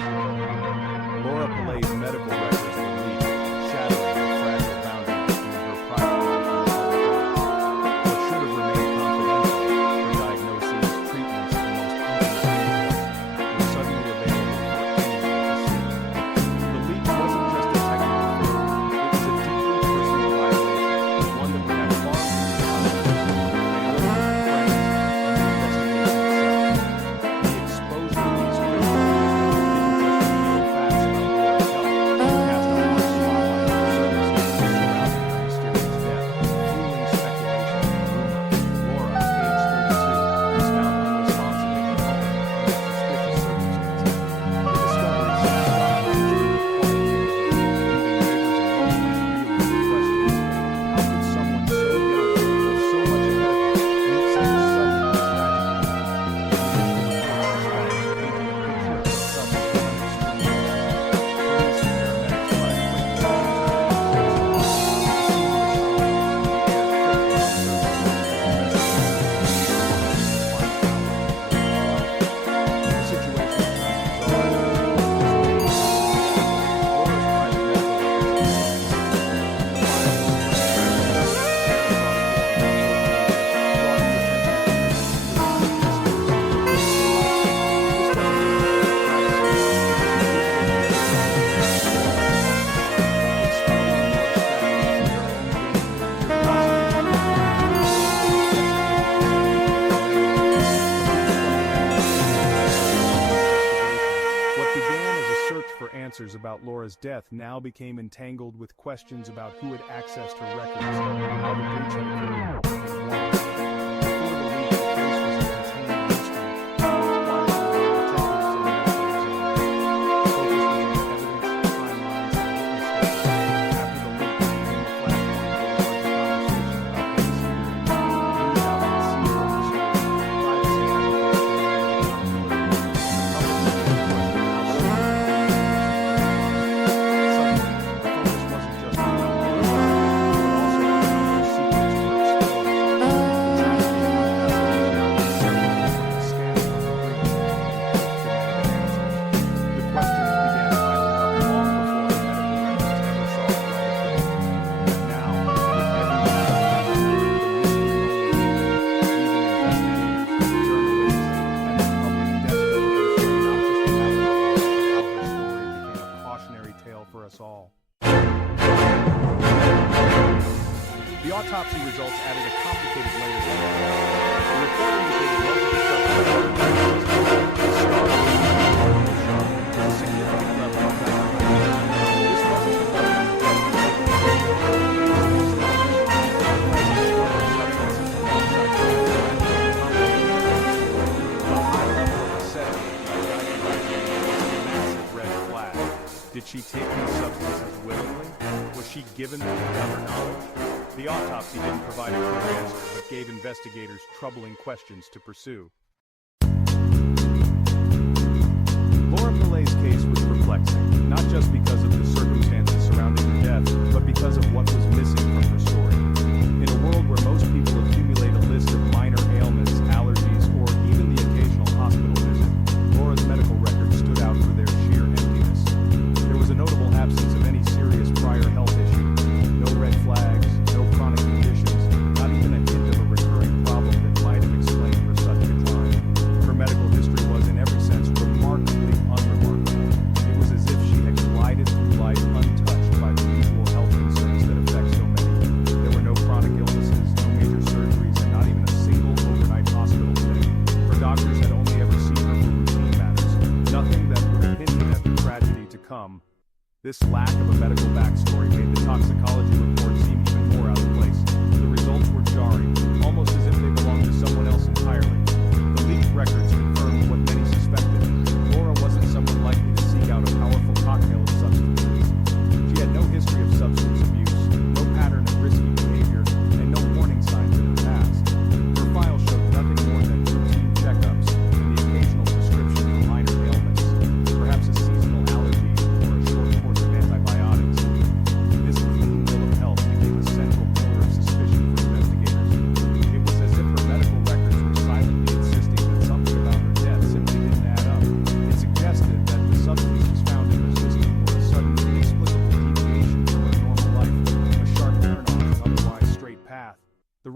Laura Pillay's medical records were leaked, shattering the fragile boundary between her private life and the public eye. What should have remained confidential, her diagnoses, treatments, and most intimate details, were suddenly available for anyone to see. The leak wasn't just a technical failure, it was a deeply personal violation, one that would have far-reaching consequences for her family, friends, and the investigation itself. The exposure of these critical didn't just reveal facts about Laura's health, it cast a harsh spotlight on the circumstances surrounding her mysterious death, fueling speculation and rumor. Laura, age 32, was found unresponsive in her home under suspicious circumstances. The discovery sent doctors to the point, leaving neighbors and homeowners reeling with questions. How could someone so young, with so much ahead of her, meet such a sudden and tragic end? The initial report of results painted a picture of someone unexplained. Police and paramedics arrived quickly to intervene. The scene was silent, the air thick with uncertainty as investigators find out what the situation turned bizarre as a result of this raid. Laura's private medical records were leaked. The file was spread rapidly, shared across forums and social media, drawing the attention of many, including conspiracy theorists and likes. This wasn't a matter of privacy, it was a digital exploiting Laura's tragedy for their own gain, curiosity, and what began as a search for answers about Laura's death now became entangled with questions about who had accessed her records, how the breach had occurred, and why. Before the leak, the case was a contained mystery, quietly by detectives and medical examiners. Focus was on evidence, timelines, and witness statements. After the leak became the flashpoint for a larger conversation about Penny's theory, news outlets seized on the story, privacy advocates demanded accountability, the public began to question how serious the Suddenly, the focus wasn't just on how Laura died, but also on how her secrets were exposed. The tragedy of her death was now inseparable from the scandal of the breach, and both demanded answers. The questions began piling up long before the medical records ever saw the light of day. But now, with every new update, the mystery only deepened, leaving investigators, journalists, and the public desperate to understand not just what happened to Laura, but how her story became a cautionary tale for us all. The autopsy results added a complicated layer to the case. The report indicated multiple suspects, with a significant level of malpractice. This wasn't the government's best interpretation of the case established the presence of other substances alongside the complicated. The high level of aesthetic of the diagnosis was a massive red flag. Did she take these substances willingly? Was she given them without her knowledge? The autopsy didn't provide a clear answer, but gave investigators troubling questions to pursue. Laura Pillay's case was perplexing, not just because of the circumstances surrounding her death, but because of what was missing from her story. In a world where most people accumulate a list of minor ailments, allergies, or even the occasional hospital visit, Laura's medical records stood out for their sheer emptiness. There was a notable absence of any serious prior health issues, no red flags, no chronic conditions, not even a hint of a recurring problem that might have explained her sudden decline. Her medical history was, in every sense, remarkably unremarkable. It was as if she had glided through life untouched by the usual health concerns that affect so many. There were no chronic illnesses, no major surgeries, and not even a single overnight hospital stay. Her doctors had only ever seen her for routine matters, nothing that would have hinted at the tragedy to come. This lack of a medical backstory made the toxicology report seem even more out of place. The results were jarring, almost as if they belonged to someone else entirely. The leaked records confirmed what many suspected. Laura wasn't someone likely to seek out a powerful cocktail of substances. She had no history of substance abuse, no pattern of risky behavior, and no warning signs in her past. Her file showed nothing more than routine checkups and the occasional prescription for minor ailments, perhaps a seasonal allergy or a short course of antibiotics. This clean bill of health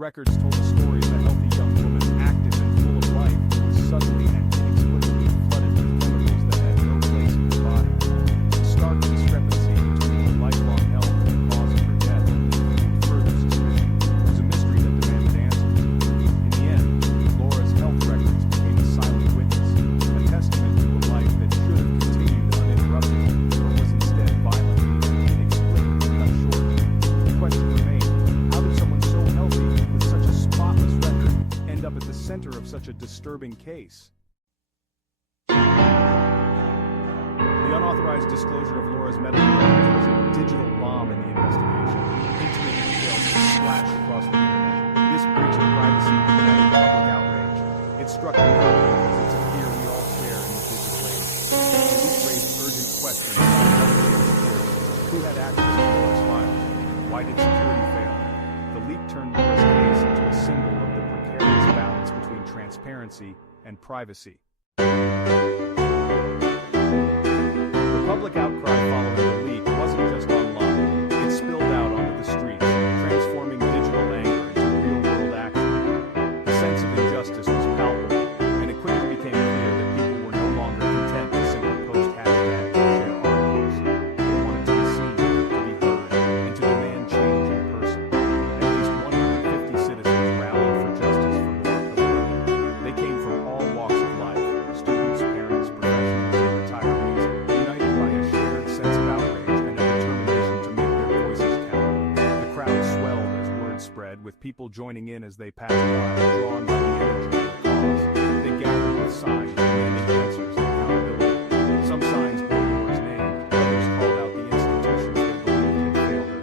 records told a story of a healthy young woman, active and full of life, who was suddenly and inexplicably flooded with chemicals that had no place in her body. The stark discrepancy between her lifelong health and the cause of her death fueled further suspicion. It was a mystery that demanded answers. In the end, Laura's health records became a silent witness, a testament to a life that should have continued uninterrupted, but was instead violently and inexplicably cut short. The question remained, how did someone so healthy, with such a spotless record, end up at the center of such a disturbing case? The unauthorized disclosure of Laura's medical records was a digital bomb in the investigation. Intimate details splashed across the internet. This breach of privacy ignited public outrage. It struck a nerve because it's a fear we all share in the digital age. The leak raised urgent questions about who had access to Laura's files. Why did security fail? The leak turned Laura's case into a symbol of the precarious balance between transparency and privacy. The public outcry following the leak wasn't just online. It spilled out onto the streets, transforming digital anger into real-world action. The sense of injustice was palpable, and it quickly became clear that people were no longer content to simply post hashtags or share articles. They wanted to be seen, to be heard, and to demand change in person. At least 150 citizens rallied for justice for Laura Pillay. They came from all walks of life, students, parents, professionals, and retirees, united by a shared sense of outrage and a determination to make their voices count. The crowd swelled as word spread, with people joining in as they passed by, drawn by the energy of the cause. They gathered with signs demanding answers and accountability. Some signs bore Laura's name, others called out the institutions they believed had failed her.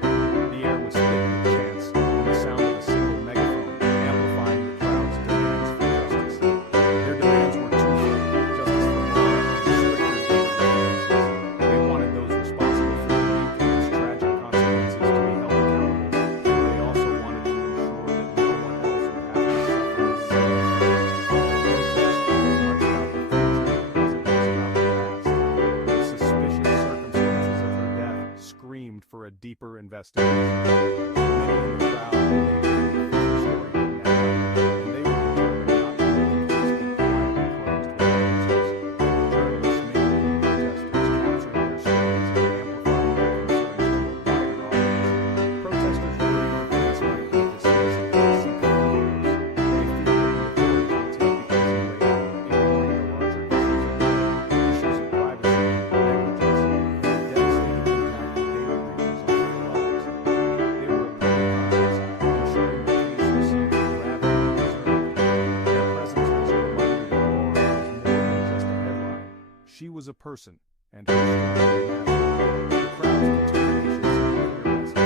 The air was thick with chants, and the sound of a single megaphone amplifying the crowd's demands for justice. Their demands were twofold: justice for Laura and stricter data regulations. They wanted those responsible for the leak and its tragic consequences to be held accountable, and they also wanted to ensure that no one else would have to suffer the same. The protest was as much about the future as it was about the past. The suspicious circumstances of her death screamed for a deeper investigation. Many in the crowd believed that the official story didn't add up, and they were determined not to let the case be quietly closed with witnesses. Journalists mingled with protesters, capturing their stories and amplifying their concerns to a wider audience. Protesters worried the case might be dismissed as a secret of theirs. They feared that the authorities would take the easy way out, ignoring the larger issues of privacy, negligence, and the devastating impact of data breaches on their lives. They were a public process, ensuring the case received the gravity it deserved. Their presence was a reminder that Laura was more than just a headline. She was a person, and her story mattered. The crowd's determination sent a clear message.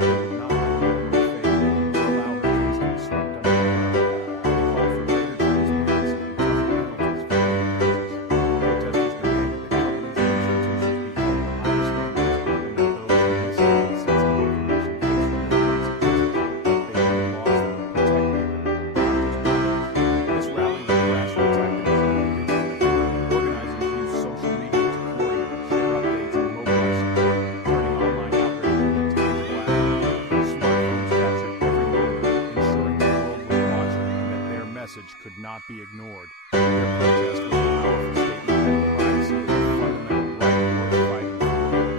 They would not let her memory fade, nor allow her case to be swept under the rug. They called for greater transparency and tougher penalties for data breaches. Protesters demanded that companies and institutions be held to higher standards, and that those who mishandle sensitive information face real consequences. They wanted laws that would protect people, not just workers. This rally was grassroots activism in digital age. Organizers used social media to coordinate, share updates, and mobilize support, turning online outrage into tangible action. Smartphones captured every moment, ensuring the world was watching and that their message could not be ignored. Their protest was a powerful statement that privacy is a fundamental right worth fighting for.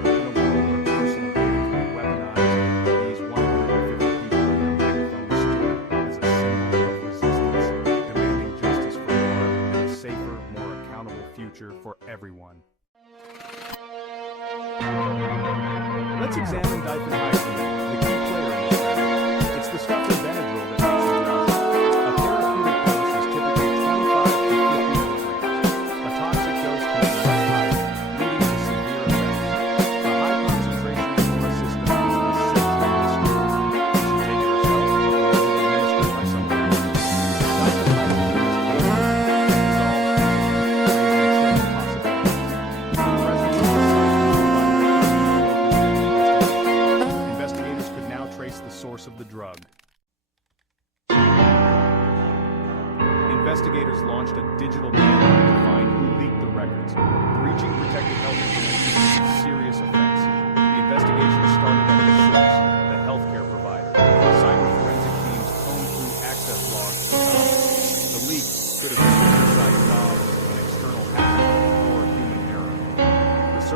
In a world where personal data can be weaponized, these 150 people and their megaphones stood as a symbol of resistance, demanding justice for Laura and a safer, more accountable future for everyone. Let's examine diphenhydramine, the key player in this battle. It's the stuff in Benadryl that makes you drowsy. A therapeutic dose is typically 25 to 50 milligrams. A toxic dose can be much higher, leading to severe effects. A high concentration in Laura's system is an essential mystery. Did she take it herself, or was it administered by someone else? Diphenhydramine is capable of unsolved, raising a chilling possibility. The presence of the investigators could now trace the source of the drug.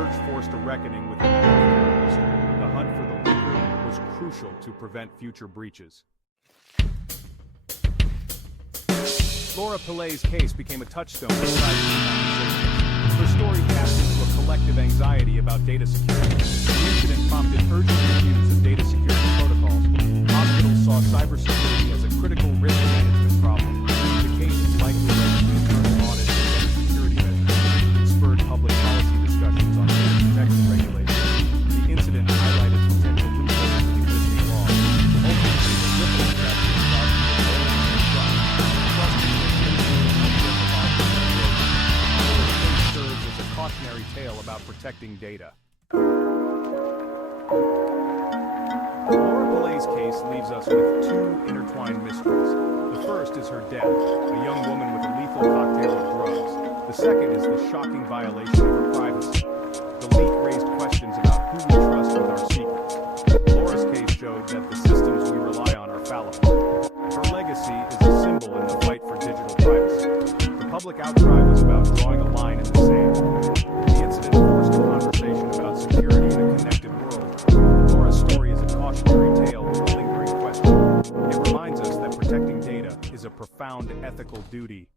search forced a reckoning within the healthcare industry. The hunt for the leaker was crucial to prevent future breaches. Laura Pillay's case became a touchstone in privacy conversations. Her story tapped into a collective anxiety about data security. The incident prompted urgent reviews of data security protocols. Hospitals saw cybersecurity as a critical risk management problem. The case is likely led to internal audits of data security measures. It spurred public policy discussions on data protection regulations. The incident highlighted potential loopholes in existing laws. Ultimately, the ripple effect is about to serves as a cautionary tale about protecting data. Laura Pillay's case leaves us with two intertwined mysteries. The first is her death, a young woman with a lethal cocktail of drugs. The second is the shocking violation of her privacy. The leak raised questions about who we trust with our secrets. Laura's case showed that the systems we rely on are fallible. Her legacy is a symbol in the fight for digital privacy. The public outcry was about drawing a line in the sand. The incident forced a conversation about security in a connected world. Laura's story is a cautionary tale with a lingering question. It reminds us that protecting data is a profound ethical duty.